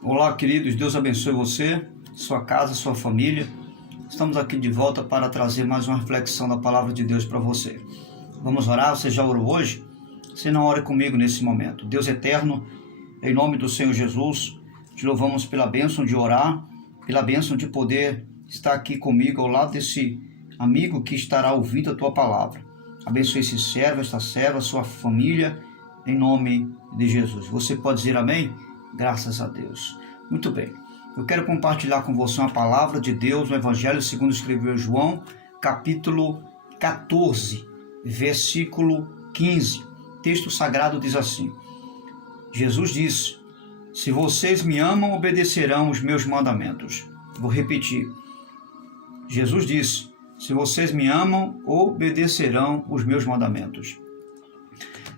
Olá, queridos, Deus abençoe você, sua casa, sua família. Estamos aqui de volta para trazer mais uma reflexão da palavra de Deus para você. Vamos orar? Você já orou hoje? Se não, ore comigo nesse momento. Deus eterno, em nome do Senhor Jesus, te louvamos pela bênção de orar, pela bênção de poder estar aqui comigo ao lado desse amigo que estará ouvindo a tua palavra. Abençoe esse servo, esta serva, sua família, em nome de Jesus. Você pode dizer amém? Graças a Deus. Muito bem. Eu quero compartilhar com você uma palavra de Deus no Evangelho segundo escreveu João, capítulo 14, versículo 15. O texto sagrado diz assim: Jesus disse: se vocês me amam, obedecerão os meus mandamentos. Vou repetir. Jesus disse: se vocês me amam, obedecerão os meus mandamentos.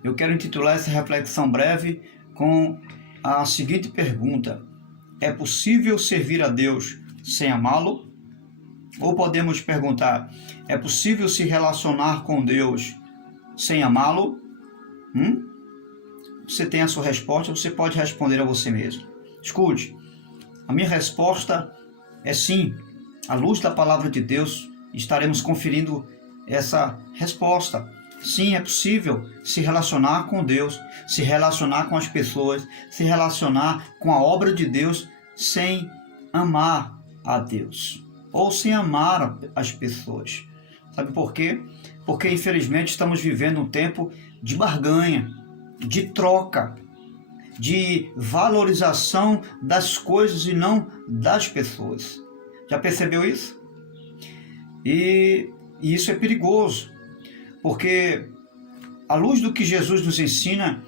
Eu quero intitular essa reflexão breve com a seguinte pergunta: é possível servir a Deus sem amá-lo? Ou podemos perguntar: é possível se relacionar com Deus sem amá-lo? Você tem a sua resposta, você pode responder a você mesmo. Escute, a minha resposta é sim. À luz da palavra de Deus, estaremos conferindo essa resposta. Sim, é possível se relacionar com Deus, se relacionar com as pessoas, se relacionar com a obra de Deus sem amar a Deus ou sem amar as pessoas. Sabe por quê? Porque infelizmente estamos vivendo um tempo de barganha, de troca, de valorização das coisas e não das pessoas. Já percebeu isso? E isso é perigoso. Porque, à luz do que Jesus nos ensina,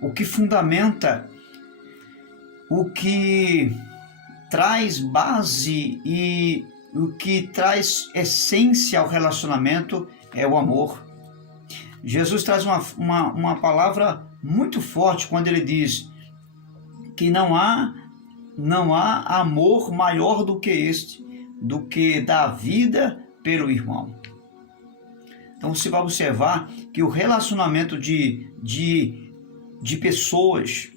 o que fundamenta, o que traz base e o que traz essência ao relacionamento é o amor. Jesus traz uma palavra muito forte quando ele diz que não há amor maior do que este, do que dar vida pelo irmão. Então você vai observar que o relacionamento de pessoas,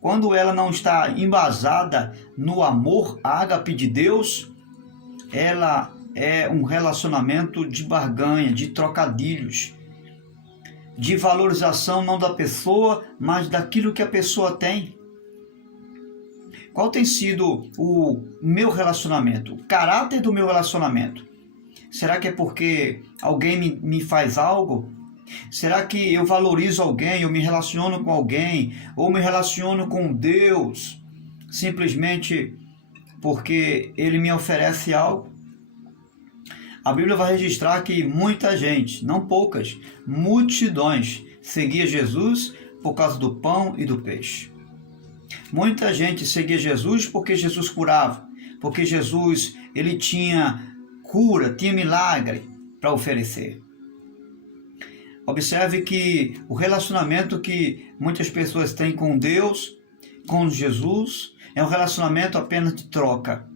quando ela não está embasada no amor ágape de Deus, ela é um relacionamento de barganha, de trocadilhos, de valorização não da pessoa, mas daquilo que a pessoa tem. Qual tem sido o meu relacionamento, o caráter do meu relacionamento? Será que é porque alguém me faz algo? Será que eu valorizo alguém, eu me relaciono com alguém, ou me relaciono com Deus, simplesmente porque Ele me oferece algo? A Bíblia vai registrar que muita gente, não poucas, multidões, seguia Jesus por causa do pão e do peixe. Muita gente seguia Jesus porque Jesus curava, porque Jesus ele tinha cura, tinha milagre para oferecer. Observe que o relacionamento que muitas pessoas têm com Deus, com Jesus, é um relacionamento apenas de troca.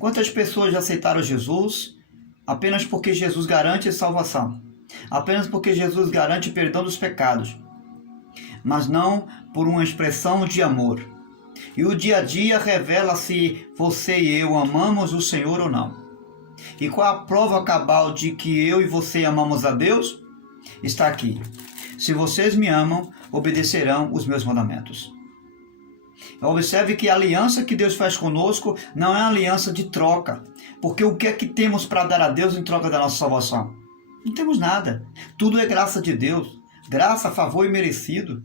Quantas pessoas já aceitaram Jesus apenas porque Jesus garante salvação, apenas porque Jesus garante perdão dos pecados, mas não por uma expressão de amor. E o dia a dia revela se você e eu amamos o Senhor ou não. E qual a prova cabal de que eu e você amamos a Deus? Está aqui. Se vocês me amam, obedecerão os meus mandamentos. Observe que a aliança que Deus faz conosco não é uma aliança de troca. Porque o que é que temos para dar a Deus em troca da nossa salvação? Não temos nada. Tudo é graça de Deus. Graça, favor e merecido.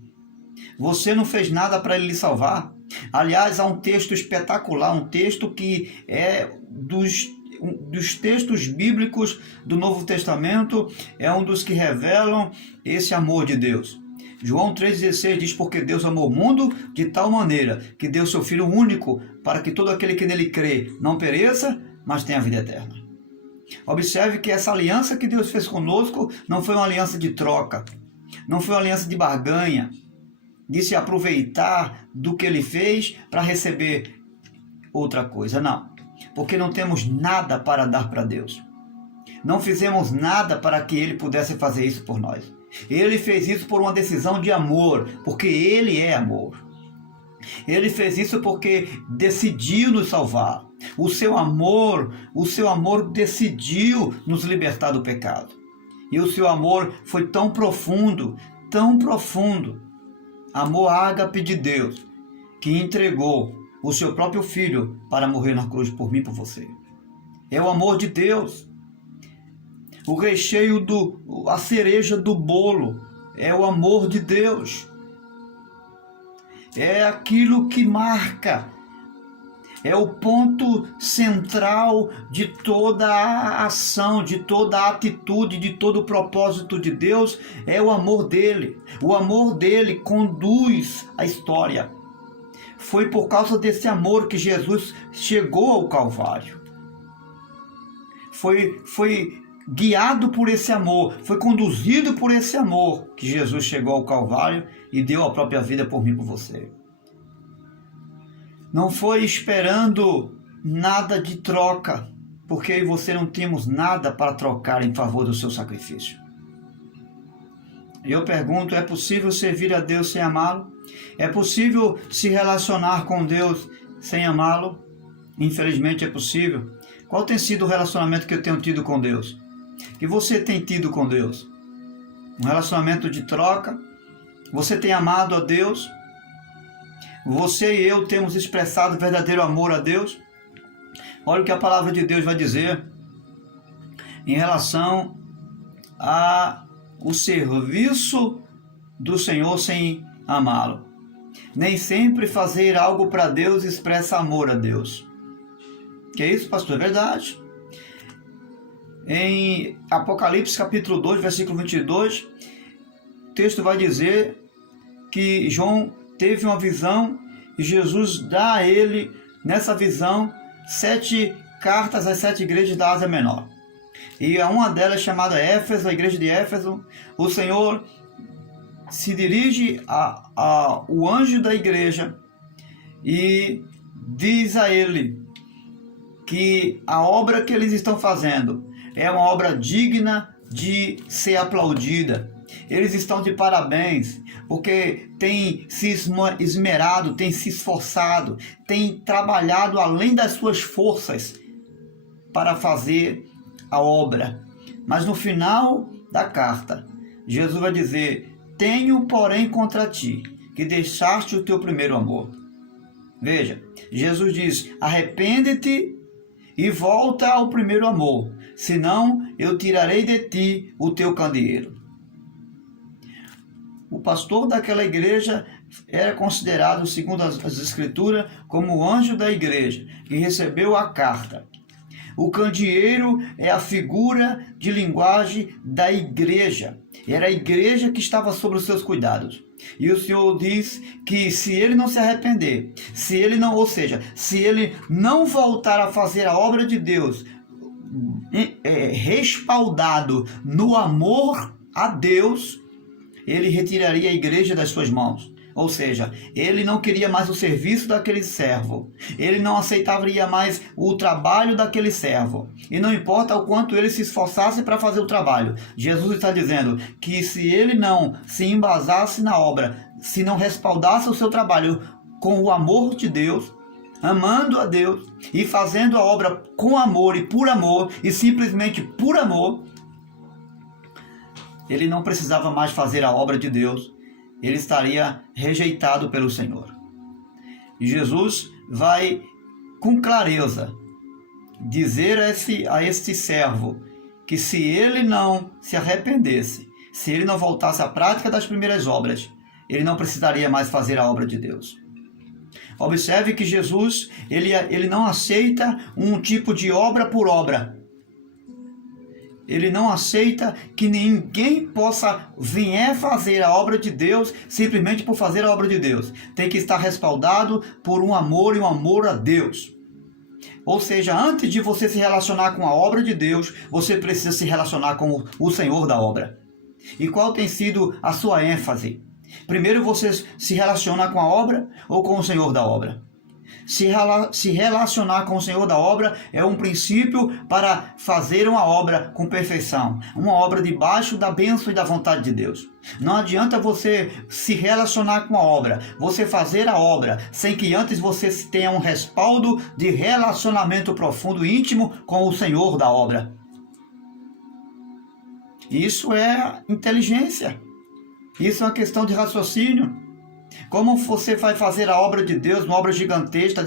Você não fez nada para Ele lhe salvar. Aliás, há um texto espetacular, um texto que é dos textos bíblicos do Novo Testamento, é um dos que revelam esse amor de Deus. João 3,16 diz: porque Deus amou o mundo de tal maneira que deu seu Filho único, para que todo aquele que nele crê não pereça, mas tenha a vida eterna. Observe que essa aliança que Deus fez conosco não foi uma aliança de troca, não foi uma aliança de barganha, de se aproveitar do que Ele fez para receber outra coisa, não. Porque não temos nada para dar para Deus. Não fizemos nada para que Ele pudesse fazer isso por nós. Ele fez isso por uma decisão de amor, porque Ele é amor. Ele fez isso porque decidiu nos salvar. O seu amor decidiu nos libertar do pecado. E o seu amor foi tão profundo, amor ágape de Deus, que entregou o seu próprio filho para morrer na cruz por mim e por você. É o amor de Deus. O recheio a cereja do bolo é o amor de Deus. É aquilo que marca, é o ponto central de toda a ação, de toda a atitude, de todo o propósito de Deus, é o amor dele. O amor dele conduz a história. Foi por causa desse amor que Jesus chegou ao Calvário. Foi guiado por esse amor, foi conduzido por esse amor que Jesus chegou ao Calvário e deu a própria vida por mim e por você. Não foi esperando nada de troca, porque eu e você não tínhamos nada para trocar em favor do seu sacrifício. E eu pergunto, é possível servir a Deus sem amá-lo? É possível se relacionar com Deus sem amá-lo? Infelizmente é possível. Qual tem sido o relacionamento que eu tenho tido com Deus? Que você tem tido com Deus? Um relacionamento de troca? Você tem amado a Deus? Você e eu temos expressado verdadeiro amor a Deus? Olha o que a palavra de Deus vai dizer em relação ao serviço do Senhor sem amá-lo. Nem sempre fazer algo para Deus expressa amor a Deus. Que é isso, pastor? É verdade. Em Apocalipse capítulo 2, versículo 22, o texto vai dizer que João teve uma visão e Jesus dá a ele, nessa visão, 7 cartas às 7 igrejas da Ásia Menor. E a uma delas, chamada Éfeso, a igreja de Éfeso, o Senhor se dirige ao anjo da igreja e diz a ele que a obra que eles estão fazendo é uma obra digna de ser aplaudida. Eles estão de parabéns, porque têm se esmerado, têm se esforçado, têm trabalhado além das suas forças para fazer a obra. Mas no final da carta, Jesus vai dizer: tenho, porém, contra ti, que deixaste o teu primeiro amor. Veja, Jesus diz: arrepende-te e volta ao primeiro amor, senão eu tirarei de ti o teu candeeiro. O pastor daquela igreja era considerado, segundo as escrituras, como o anjo da igreja, que recebeu a carta. O candeeiro é a figura de linguagem da igreja. Era a igreja que estava sob os seus cuidados. E o Senhor diz que se ele não se arrepender, se ele não voltar a fazer a obra de Deus, respaldado no amor a Deus, ele retiraria a igreja das suas mãos. Ou seja, ele não queria mais o serviço daquele servo. Ele não aceitaria mais o trabalho daquele servo. E não importa o quanto ele se esforçasse para fazer o trabalho. Jesus está dizendo que se ele não se embasasse na obra, se não respaldasse o seu trabalho com o amor de Deus, amando a Deus e fazendo a obra com amor e por amor, e simplesmente por amor, ele não precisava mais fazer a obra de Deus. Ele estaria rejeitado pelo Senhor. E Jesus vai com clareza dizer a este servo que se ele não se arrependesse, se ele não voltasse à prática das primeiras obras, ele não precisaria mais fazer a obra de Deus. Observe que Jesus ele não aceita um tipo de obra por obra. Ele não aceita que ninguém possa vir fazer a obra de Deus simplesmente por fazer a obra de Deus. Tem que estar respaldado por um amor e um amor a Deus. Ou seja, antes de você se relacionar com a obra de Deus, você precisa se relacionar com o Senhor da obra. E qual tem sido a sua ênfase? Primeiro você se relaciona com a obra ou com o Senhor da obra? Se relacionar com o Senhor da obra é um princípio para fazer uma obra com perfeição, uma obra debaixo da bênção e da vontade de Deus. Não adianta você se relacionar com a obra, você fazer a obra, sem que antes você tenha um respaldo de relacionamento profundo e íntimo com o Senhor da obra. Isso é inteligência, isso é uma questão de raciocínio. Como você vai fazer a obra de Deus, uma obra gigantesca,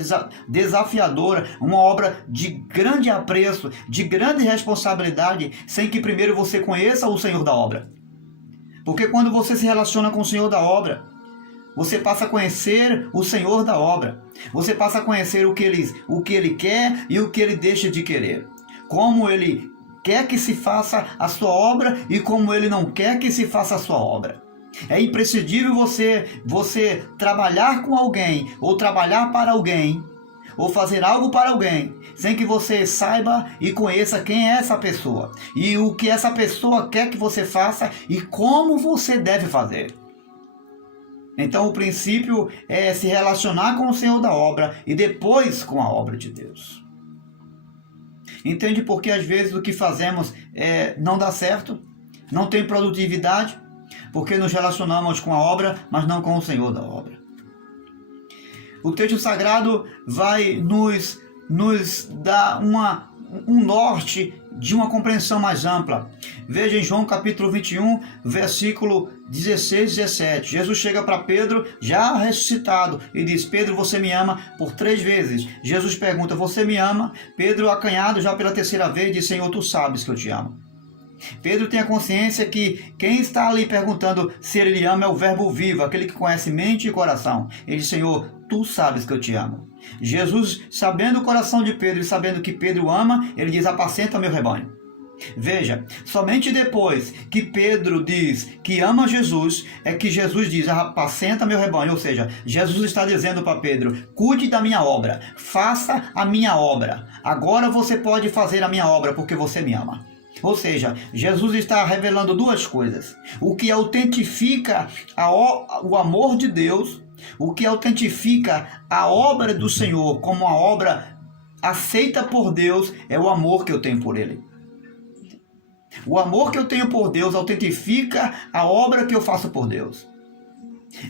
desafiadora, uma obra de grande apreço, de grande responsabilidade, sem que primeiro você conheça o Senhor da obra? Porque quando você se relaciona com o Senhor da obra, você passa a conhecer o Senhor da obra. Você passa a conhecer o que ele quer e o que ele deixa de querer. Como ele quer que se faça a sua obra e como ele não quer que se faça a sua obra. É imprescindível você trabalhar com alguém, ou trabalhar para alguém, ou fazer algo para alguém, sem que você saiba e conheça quem é essa pessoa, e o que essa pessoa quer que você faça, e como você deve fazer. Então o princípio é se relacionar com o Senhor da obra, e depois com a obra de Deus. Entende por que às vezes o que fazemos não dá certo? Não tem produtividade? Porque nos relacionamos com a obra, mas não com o Senhor da obra. O texto sagrado vai nos dar um norte de uma compreensão mais ampla. Veja em João capítulo 21, versículo 16 e 17. Jesus chega para Pedro, já ressuscitado, e diz: Pedro, você me ama? Por 3 vezes. Jesus pergunta: você me ama? Pedro, acanhado já pela 3ª vez, diz: Senhor, tu sabes que eu te amo. Pedro tem a consciência que quem está ali perguntando se ele lhe ama é o verbo vivo, aquele que conhece mente e coração. Ele diz: Senhor, tu sabes que eu te amo. Jesus, sabendo o coração de Pedro e sabendo que Pedro ama, ele diz: apacenta meu rebanho. Veja, somente depois que Pedro diz que ama Jesus, é que Jesus diz: apacenta meu rebanho. Ou seja, Jesus está dizendo para Pedro: cuide da minha obra, faça a minha obra. Agora você pode fazer a minha obra porque você me ama. Ou seja, Jesus está revelando 2 coisas. O que autentifica o amor de Deus, o que autentifica a obra do Senhor como uma obra aceita por Deus, é o amor que eu tenho por Ele. O amor que eu tenho por Deus autentifica a obra que eu faço por Deus.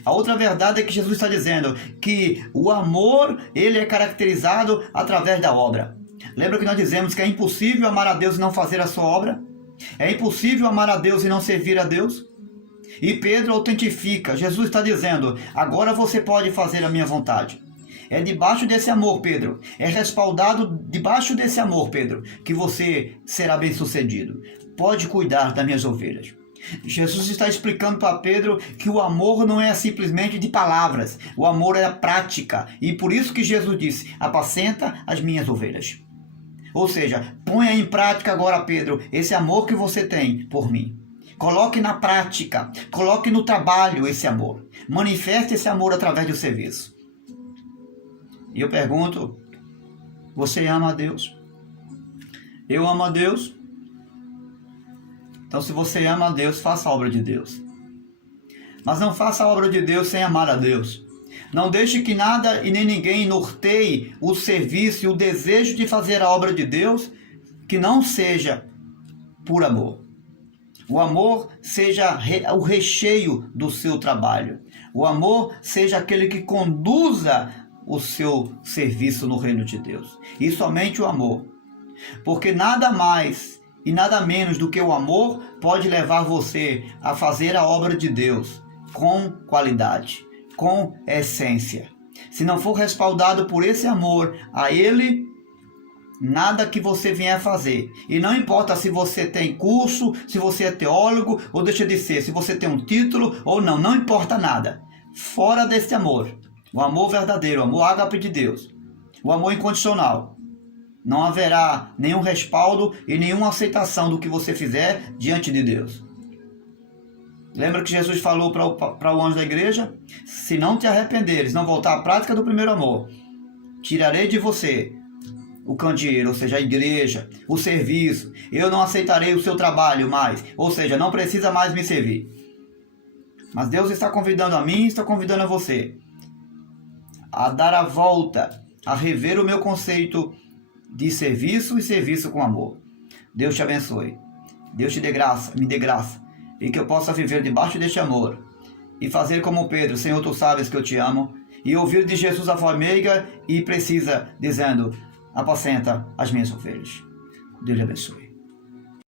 A outra verdade é que Jesus está dizendo que o amor, ele é caracterizado através da obra. Lembra que nós dizemos que é impossível amar a Deus e não fazer a sua obra? É impossível amar a Deus e não servir a Deus? E Pedro autentifica. Jesus está dizendo: agora você pode fazer a minha vontade. É debaixo desse amor, Pedro. É respaldado debaixo desse amor, Pedro, que você será bem-sucedido. Pode cuidar das minhas ovelhas. Jesus está explicando para Pedro que o amor não é simplesmente de palavras. O amor é a prática. E por isso que Jesus disse: apacenta as minhas ovelhas. Ou seja, ponha em prática agora, Pedro, esse amor que você tem por mim. Coloque na prática, coloque no trabalho esse amor. Manifeste esse amor através do serviço. E eu pergunto: você ama a Deus? Eu amo a Deus? Então, se você ama a Deus, faça a obra de Deus. Mas não faça a obra de Deus sem amar a Deus. Não deixe que nada e nem ninguém norteie o serviço e o desejo de fazer a obra de Deus que não seja por amor. O amor seja o recheio do seu trabalho. O amor seja aquele que conduza o seu serviço no reino de Deus. E somente o amor. Porque nada mais e nada menos do que o amor pode levar você a fazer a obra de Deus com qualidade, com essência. Se não for respaldado por esse amor a Ele, nada que você vier fazer, e não importa se você tem curso, se você é teólogo ou deixa de ser, se você tem um título ou não, não importa nada. Fora desse amor, o amor verdadeiro, o amor ágape de Deus, o amor incondicional, não haverá nenhum respaldo e nenhuma aceitação do que você fizer diante de Deus. Lembra que Jesus falou para o anjo da igreja? Se não te arrependeres, não voltar à prática do primeiro amor, tirarei de você o candeeiro, ou seja, a igreja, o serviço. Eu não aceitarei o seu trabalho mais, ou seja, não precisa mais me servir. Mas Deus está convidando a mim, está convidando a você a dar a volta, a rever o meu conceito de serviço e serviço com amor. Deus te abençoe. Deus te dê graça, me dê graça, e que eu possa viver debaixo deste amor e fazer como Pedro: Senhor, tu sabes que eu te amo, e ouvir de Jesus a voz meiga e precisa, dizendo: apacenta as minhas ovelhas. Deus te abençoe.